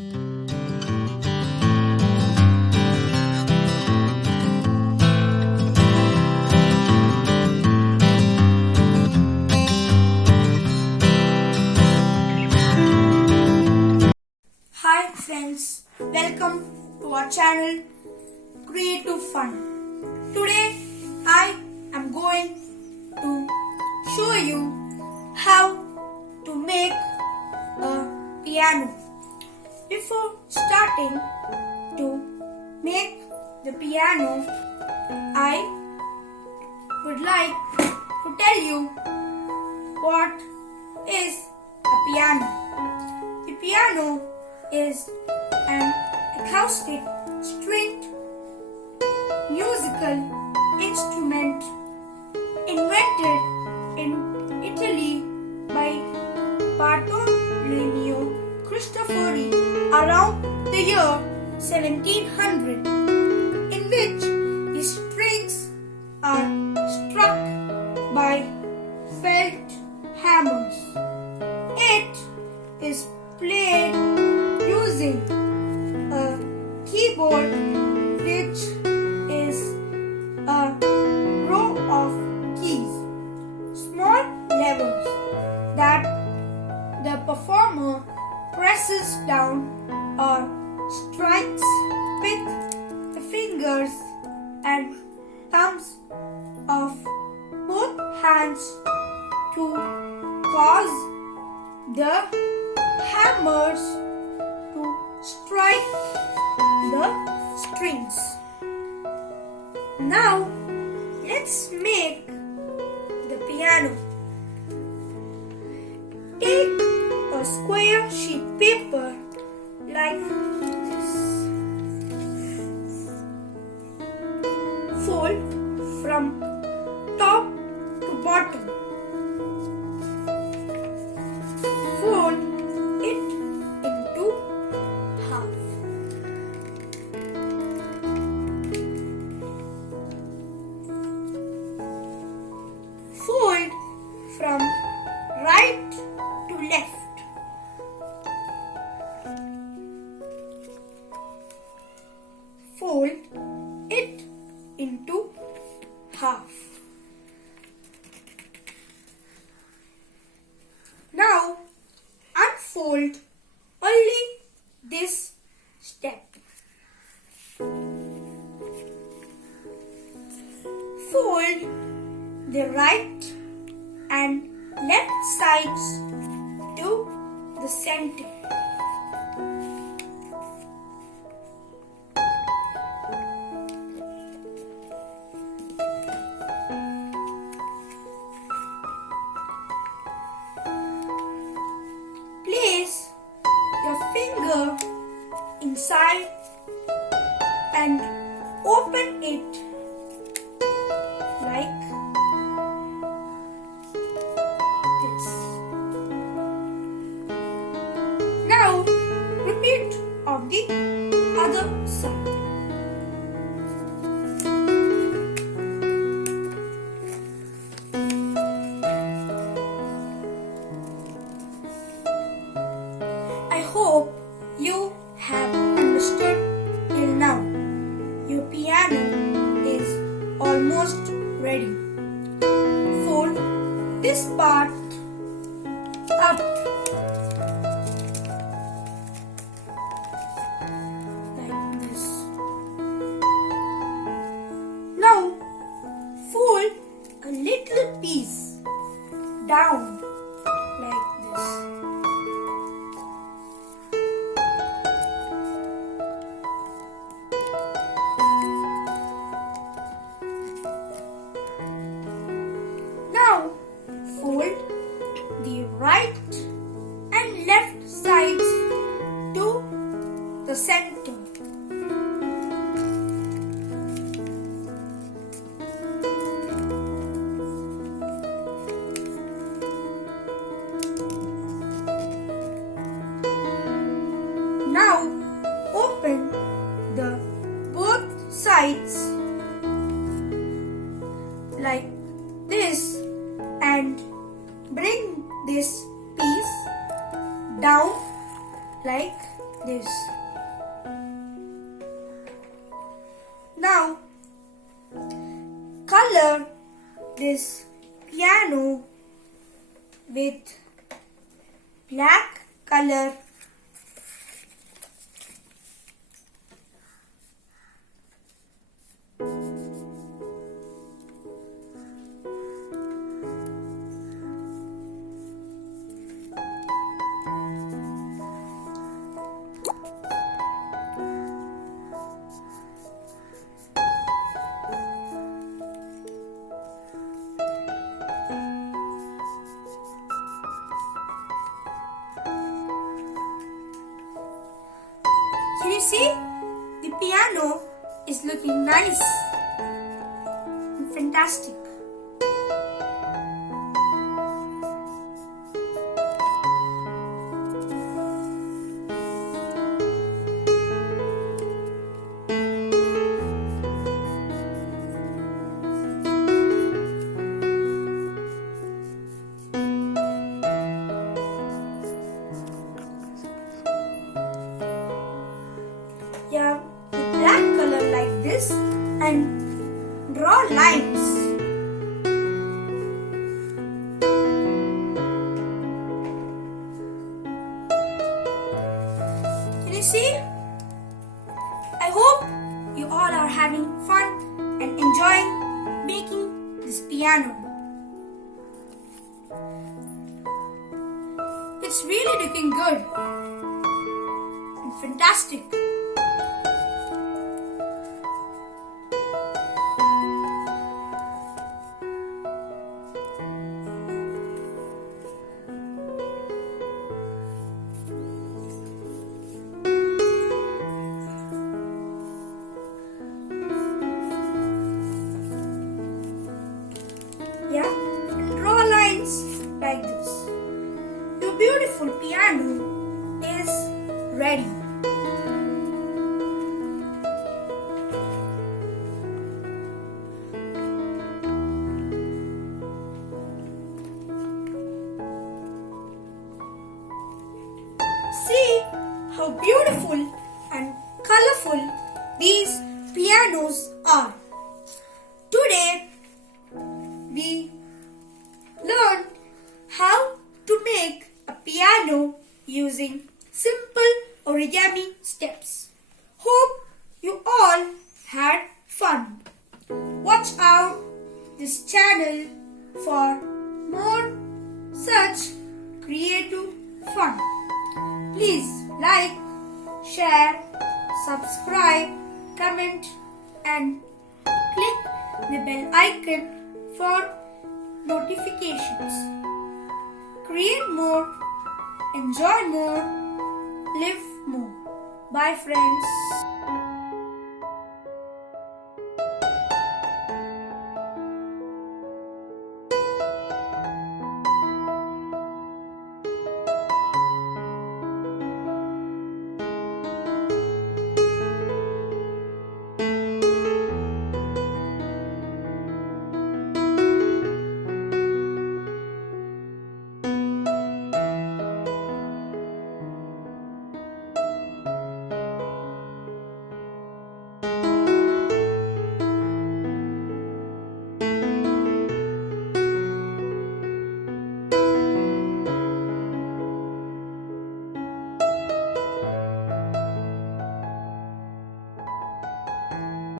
Hi friends, welcome to our channel Creative Fun. Today I am going to show you how to make a piano. Before starting to make the piano, I would like to tell you what is a piano. The piano is an acoustic stringed musical instrument invented in Italy by Bartolomeo Cristofori around the year 1700, in which the strings are struck by felt hammers. It is played using a keyboard, which is a row of keys, small levers that the performer presses down or strikes with the fingers and thumbs of both hands to cause the hammers to strike the strings. Now let's make the piano. Take a square sheet paper like this. Fold from top to bottom. Fold it into half. Fold from right to left. Fold it into half. Now unfold only this step. Fold the right and left sides to the center. Place your finger inside and open it like this. Now repeat of the other side. I hope you have understood till now. Your piano is almost ready. Fold this part up like this. Now fold a little piece down like this. Now fold the right and left sides to the center. Now open the both sides like this and bring this piece down like this. this. Now, color this piano with black color. Can you see? The piano is looking nice and fantastic. Yeah, the black color like this and draw lines. Can you see? I hope you all are having fun and enjoying making this piano. It's really looking good and fantastic. Yeah, draw lines like this. Your beautiful piano is ready. See how beautiful and colorful these pianos are. Today we learned how to make a piano using simple origami steps. Hope you all had fun. Watch out this channel for more such creative fun. Please like, share, subscribe, comment and click the bell icon for notifications. Create more, enjoy more, live more. Bye friends.